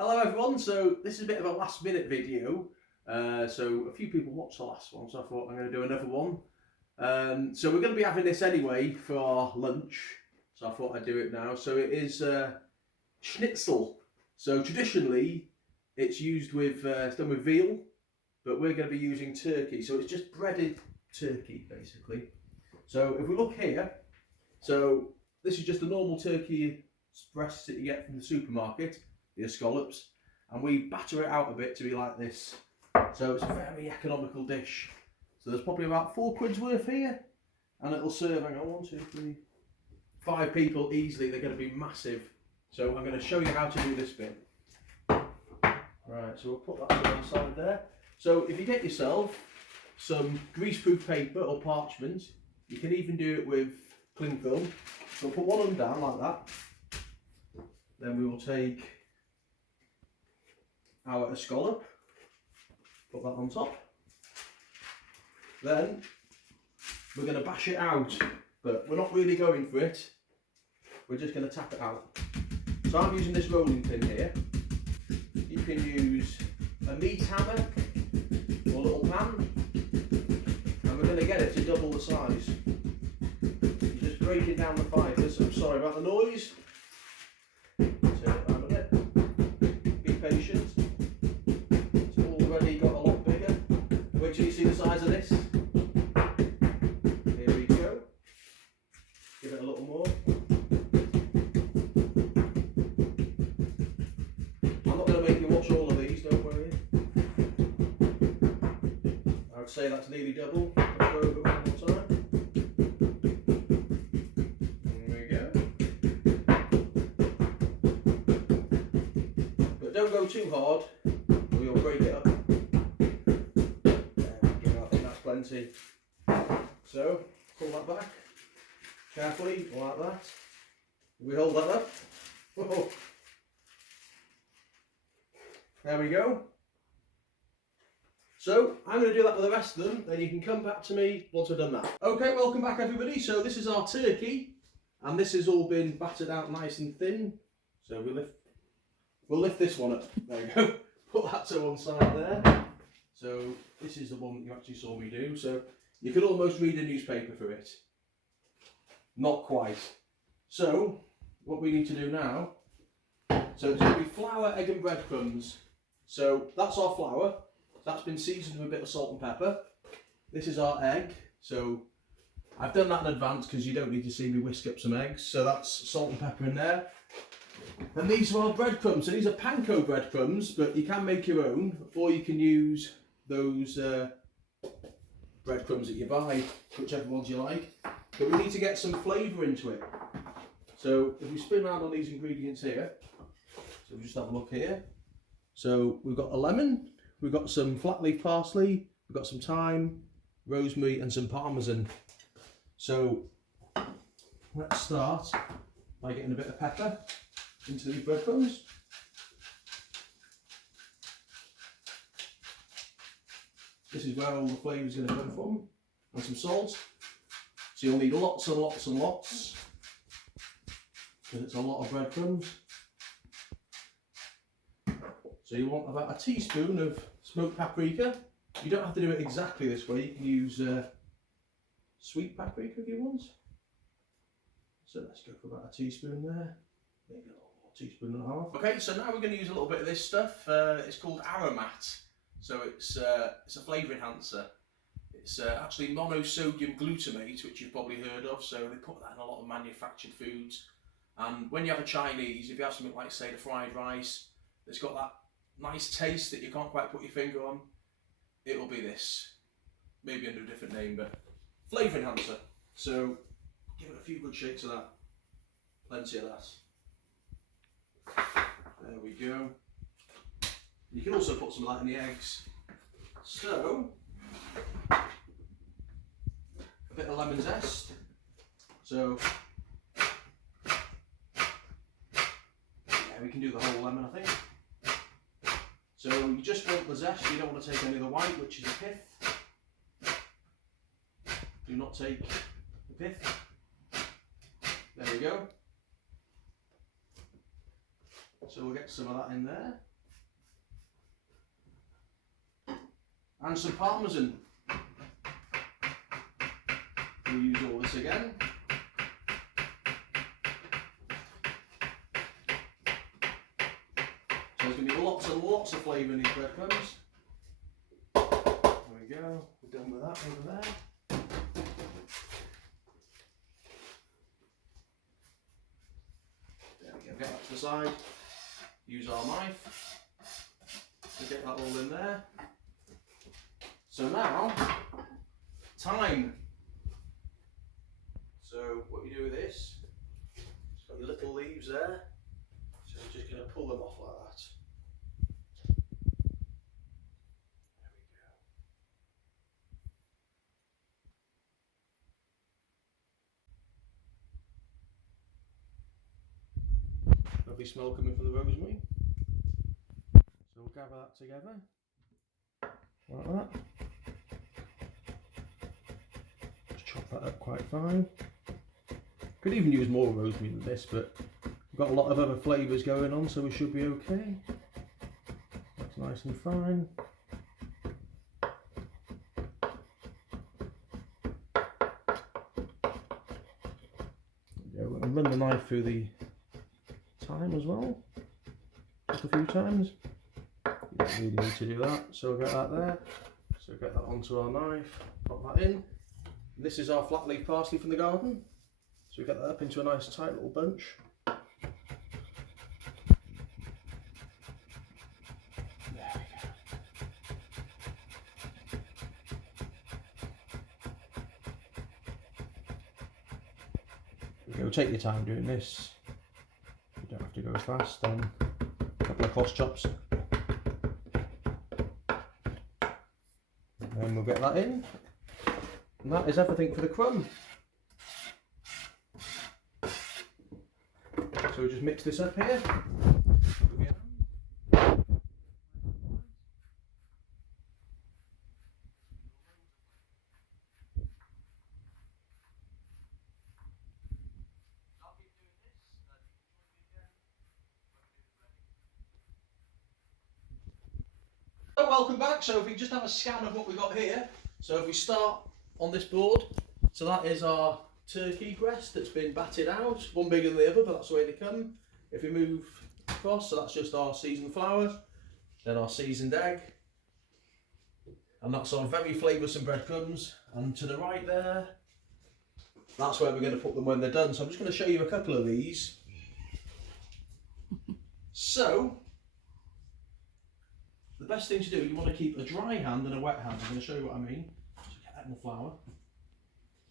Hello everyone, so this is a bit of a last minute video. So a few people watched the last one, so I thought I'm going to do another one. So we're going to be having this anyway for our lunch, so I thought I'd do it now. So it is schnitzel. So traditionally it's used with, it's done with veal, but we're going to be using turkey. So it's just breaded turkey basically. So if we look here, so this is just a normal turkey breast that you get from the supermarket, the escalopes, and we batter it out a bit to be like this. So it's a very economical dish. So there's probably about £4 worth here, and it'll serve, hang on, 1, 2, 3, 5 people easily. They're going to be massive. So I'm going to show you how to do this bit. Right, so we'll put that to one side there. So if you get yourself some greaseproof paper or parchment, you can even do it with cling film. So we'll put one of them down like that. Then we will take our escalope, put that on top. Then we're going to bash it out, but we're not really going for it. We're just going to tap it out. So I'm using this rolling pin here. You can use a meat hammer or a little pan, and we're going to get it to double the size. You're just breaking down the fibres. I'm sorry about the noise. Turn it around a bit. Be patient. It's already got a lot bigger. Wait till you see the size of this. Here we go. Give it a little more. I'm not going to make you watch all of these, don't worry. I would say that's nearly double. Let's go over it one more time. Don't go too hard or you'll break it up. There we go, I think that's plenty. So, pull that back carefully, like that. We hold that up. Whoa. There we go. So, I'm going to do that with the rest of them, then you can come back to me once I've done that. Okay, welcome back everybody. So this is our turkey, and this has all been battered out nice and thin. So we'll lift this one up. There we go. Put that to one side there. So this is the one that you actually saw me do. So you could almost read a newspaper for it. Not quite. So what we need to do now, so it's going to be flour, egg and breadcrumbs. So that's our flour. That's been seasoned with a bit of salt and pepper. This is our egg. So I've done that in advance because you don't need to see me whisk up some eggs. So that's salt and pepper in there. And these are our breadcrumbs. So these are panko breadcrumbs, but you can make your own, or you can use those breadcrumbs that you buy, whichever ones you like. But we need to get some flavour into it. So if we spin around on these ingredients here, so we'll just have a look here. So we've got a lemon, we've got some flat leaf parsley, we've got some thyme, rosemary and some parmesan. So let's start by getting a bit of pepper into these breadcrumbs. This is where all the flavour is going to come from, and some salt. So you'll need lots and lots and lots, because it's a lot of breadcrumbs. So you want about a teaspoon of smoked paprika. You don't have to do it exactly this way, you can use sweet paprika if you want. So let's go for about a teaspoon there. Maybe a little more, teaspoon and a half. Okay, so now we're going to use a little bit of this stuff. It's called aromat. So it's a flavour enhancer. It's actually monosodium glutamate, which you've probably heard of. So they put that in a lot of manufactured foods. And when you have a Chinese, if you have something like, say, the fried rice, that's got that nice taste that you can't quite put your finger on, it'll be this. Maybe under a different name, but flavour enhancer. So give it a few good shakes of that. Plenty of that. There we go. You can also put some of that in the eggs. So, a bit of lemon zest. So, yeah, we can do the whole lemon, I think. So, you just want the zest, you don't want to take any of the white, which is the pith. Do not take the pith. There we go. So we'll get some of that in there. and some parmesan. We'll use all this again. So there's going to be lots and lots of flavour in these breadcrumbs. There we go, we're done with that over there. There we go, get that to the side. Use our knife to get that all in there. So now, thyme. So what you do with this, it's got your little leaves there, so you're just going to pull them off like that. There we go. Lovely smell coming from the rosemary. So we'll gather that together, like that. Just chop that up quite fine. Could even use more rosemary than this, but we've got a lot of other flavours going on, so we should be okay. That's nice and fine. There we go. And run the knife through the thyme as well, just a few times. You don't really need to do that, so we'll get that there. So get that onto our knife, pop that in. And this is our flat leaf parsley from the garden. So we get that up into a nice tight little bunch. There we go. Take your time doing this. You don't have to go fast. Then a couple of cross chops. And then we'll get that in. And that is everything for the crumb. So we'll just mix this up here. Welcome back. So if we just have a scan of what we got here. So if we start on this board, so that is our turkey breast that's been batted out, one bigger than the other, but that's the way they come. If we move across, so that's just our seasoned flowers, then our seasoned egg, and that's our very flavoursome breadcrumbs. And to the right there, that's where we're going to put them when they're done. So I'm just going to show you a couple of these. So the best thing to do, you want to keep a dry hand and a wet hand. I'm going to show you what I mean. So get that in the flour.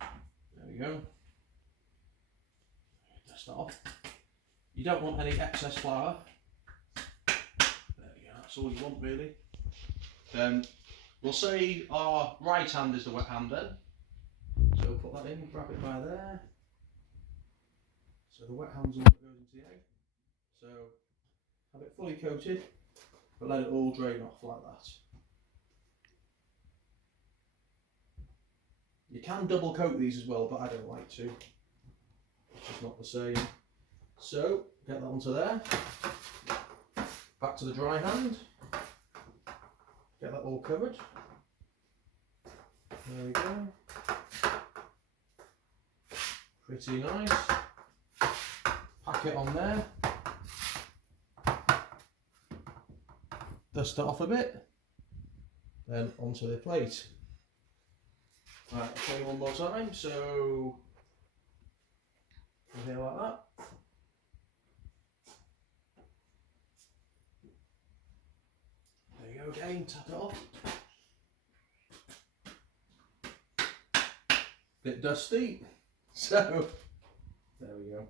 There we go. Dust that off. You don't want any excess flour. There we go, that's all you want really. We'll say our right hand is the wet hand then. So we'll put that in, grab it by there. So the wet hand's all that goes into the egg. So have it fully coated, but let it all drain off like that. You can double coat these as well, but I don't like to. It's just not the same. So get that onto there. Back to the dry hand. Get that all covered. There we go. Pretty nice. Pack it on there. Dust it off a bit. Then onto the plate. Right, I'll show you one more time. So, here like that. There you go again, tap it off. Bit dusty. So, there we go.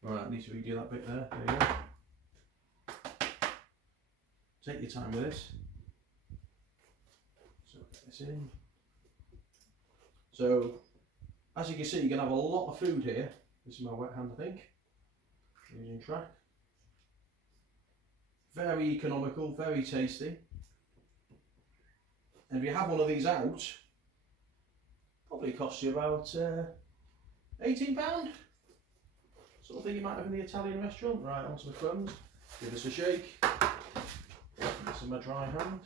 Right, I need to redo that bit there. There you go. Take your time with this. So, get this in. So, as you can see, you're going to have a lot of food here. This is my wet hand, I think. Losing track. Very economical, very tasty. And if you have one of these out, probably costs you about £18. Sort of thing you might have in the Italian restaurant. Right, onto the crumbs. Give this a shake. This is my dry hand.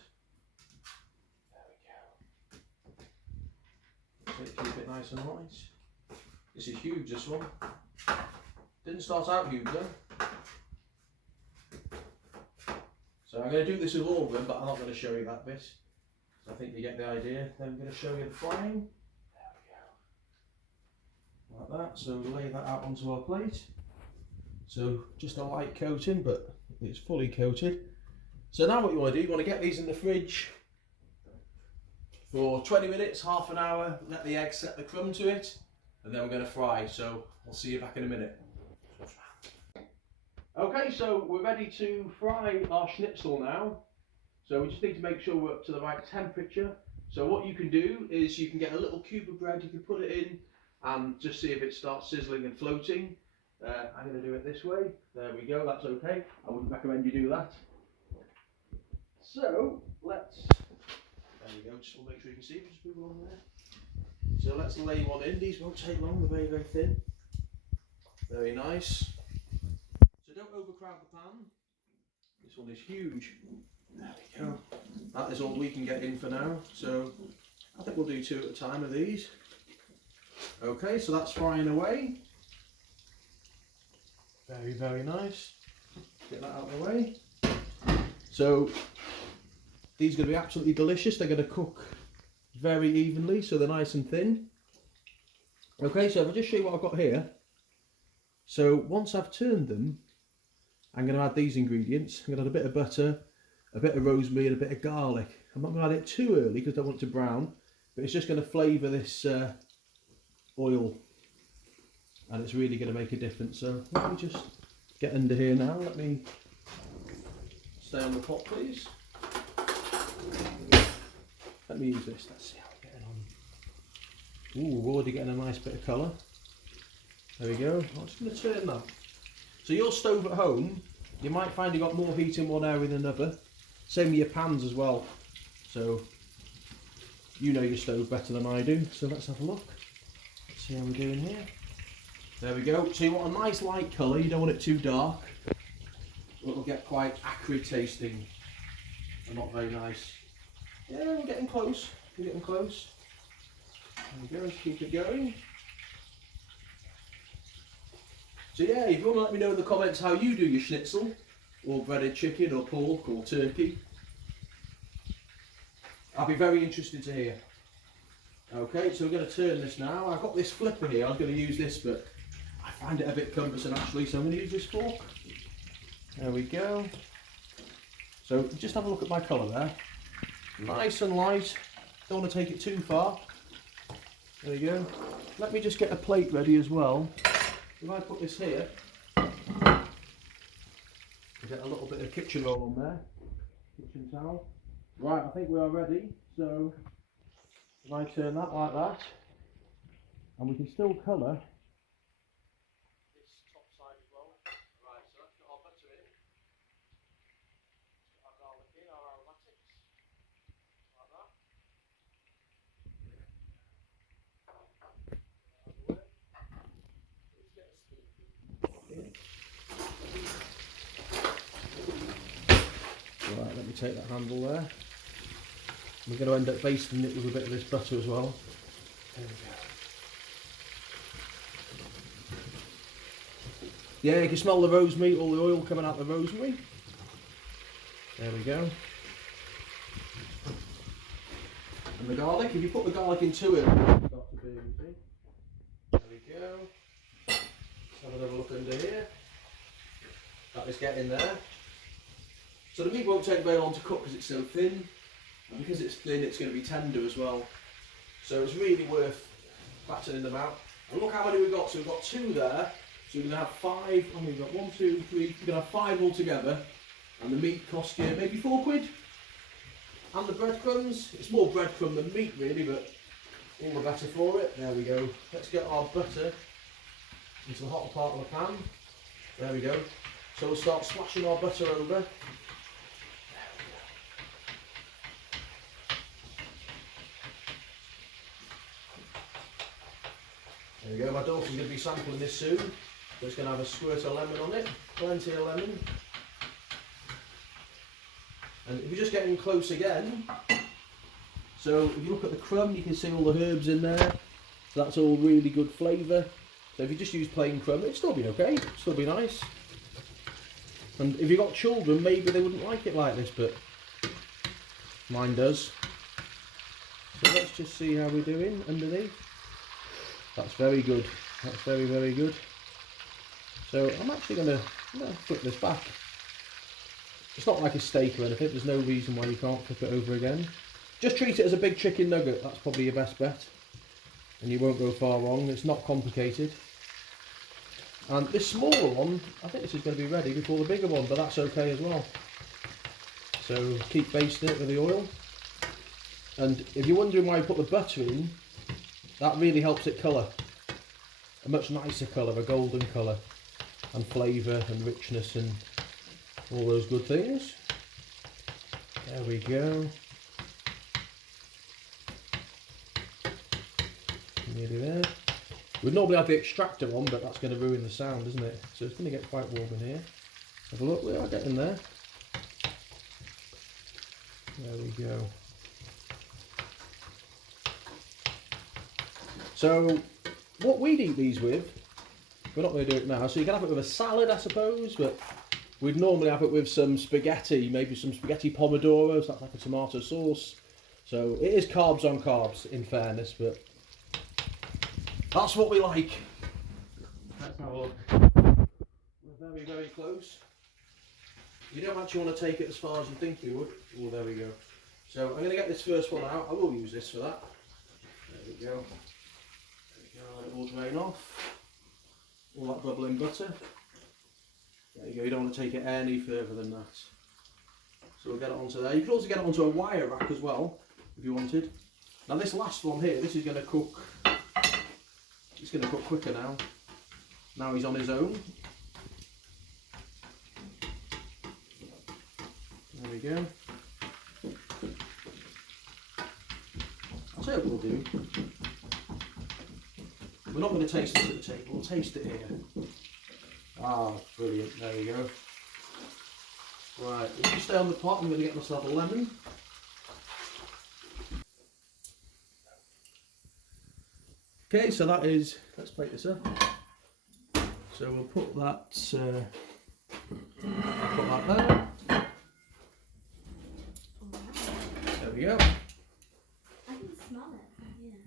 Keep it nice and light. This is huge, this one. Didn't start out huge though. So I'm going to do this with all of them, but I'm not going to show you that bit. I think you get the idea. Then I'm going to show you the frying. There we go. Like that. So lay that out onto our plate. So just a light coating, but it's fully coated. So now what you want to do, you want to get these in the fridge for 20 minutes, half an hour, let the egg set the crumb to it, and then we're going to fry. So I'll see you back in a minute. Okay, so we're ready to fry our schnitzel now. So we just need to make sure we're up to the right temperature. So what you can do is you can get a little cube of bread, you can put it in and just see if it starts sizzling and floating. I'm going to do it this way. There we go, that's okay. I wouldn't recommend you do that. So let's, there we go, just want to make sure you can see, just move along there. So let's lay one in. These won't take long, they're very, very thin. Very nice. So don't overcrowd the pan. This one is huge. There we go. That is all we can get in for now. So I think we'll do 2 at a time of these. Okay, so that's frying away. Very, very nice. Get that out of the way. So these are going to be absolutely delicious. They're going to cook very evenly, so they're nice and thin. Okay, so if I just show you what I've got here. So once I've turned them, I'm going to add these ingredients. I'm going to add a bit of butter, a bit of rosemary and a bit of garlic. I'm not going to add it too early because I don't want it to brown, but it's just going to flavour this oil, and it's really going to make a difference. So let me just get under here now. Let me stay on the pot, please. Let me use this. Let's see how we're getting on. Ooh, we're already getting a nice bit of colour. There we go. I'm just going to turn that. So your stove at home, you might find you've got more heat in one area than another. Same with your pans as well. So you know your stove better than I do. So let's have a look. Let's see how we're doing here. There we go. So you want a nice light colour. You don't want it too dark. It'll get quite acrid tasting and not very nice. Yeah, we're getting close. We're getting close. There we go. Let's keep it going. So yeah, if you want to let me know in the comments how you do your schnitzel, or breaded chicken, or pork, or turkey, I'll be very interested to hear. Okay, so we're going to turn this now. I've got this flipper here, I was going to use this, but I find it a bit cumbersome actually, so I'm going to use this fork. There we go. So just have a look at my colour there. Nice and light, don't want to take it too far. There we go. Let me just get a plate ready as well. If I put this here, get a little bit of kitchen roll on there, kitchen towel. Right, I think we are ready. So if I turn that like that, and we can still colour this top side as well. Right, so let's get our butter in. Let's get our garlic in, our aromatics, like that. Right, let me take that handle there. We're going to end up basting it with a bit of this butter as well. There we go. Yeah, you can smell the rosemary, all the oil coming out the rosemary. There we go. And the garlic, if you put the garlic in too early, it'll start to burn, you see. There we go. Let's have another look under here. That is getting there. So the meat won't take very long to cook because it's so thin, and because it's thin it's going to be tender as well. So it's really worth fattening them out. And look how many we've got. So we've got 2 there, so we're going to have 5, and we've got 1, 2, 3, we're going to have 5 altogether, and the meat cost you maybe £4. And the breadcrumbs, it's more breadcrumb than meat really, but all the better for it. There we go. Let's get our butter into the hotter part of the pan. There we go. So we'll start splashing our butter over. There we go, my daughter's going to be sampling this soon, so it's going to have a squirt of lemon on it, plenty of lemon. And if you're just getting close again, so if you look at the crumb, you can see all the herbs in there. So that's all really good flavour. So if you just use plain crumb, it'd still be okay, it'd still be nice. And if you've got children, maybe they wouldn't like it like this, but mine does. So let's just see how we're doing underneath. That's very good. That's very, very good. So I'm actually going to flip this back. It's not like a steak or anything. There's no reason why you can't flip it over again. Just treat it as a big chicken nugget. That's probably your best bet. And you won't go far wrong. It's not complicated. And this smaller one, I think this is going to be ready before the bigger one, but that's okay as well. So keep basting it with the oil. And if you're wondering why you put the butter in, that really helps it colour. A much nicer colour, a golden colour. And flavour and richness and all those good things. There we go. Nearly there. We'd normally have the extractor on, but that's going to ruin the sound, isn't it? So it's going to get quite warm in here. Have a look, we are getting there. There we go. So, what we'd eat these with, we're not going to do it now, so you can have it with a salad, I suppose, but we'd normally have it with some spaghetti, maybe some spaghetti pomodoro, so that's like a tomato sauce. So, it is carbs on carbs, in fairness, but that's what we like. Let's have a look. We're very, very close. You don't actually want to take it as far as you think you would. Oh, there we go. So I'm going to get this first one out. I will use this for that. There we go. Let it all drain off. All that bubbling butter. There you go. You don't want to take it any further than that. So we'll get it onto there. You could also get it onto a wire rack as well, if you wanted. Now this last one here, this is going to cook. It's going to cook quicker now. Now he's on his own. There we go. I'll tell you what we'll do. We're not going to taste this at the table, we'll taste it here. Ah, brilliant, there we go. Right, if you stay on the pot, I'm going to get myself a lemon. Okay, so that is, let's plate this up. So we'll put that, there. There we go. I can smell it from here.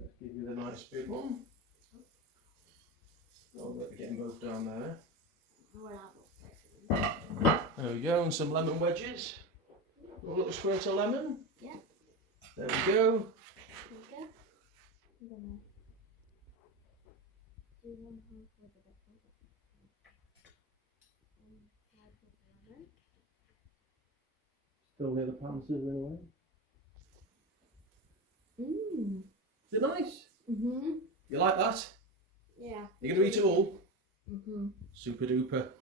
Let's give you the nice big one. I'll get them both down there. There we go, and some lemon wedges. A little squirt of lemon. Yeah. There we go. There we go. I'm gonna do one half with a bit of lemon. Still near the pan sizzling away. Mmm. Is it nice? Mm-hmm. You like that? Yeah. You're going to eat it all? Mm-hmm. Super duper.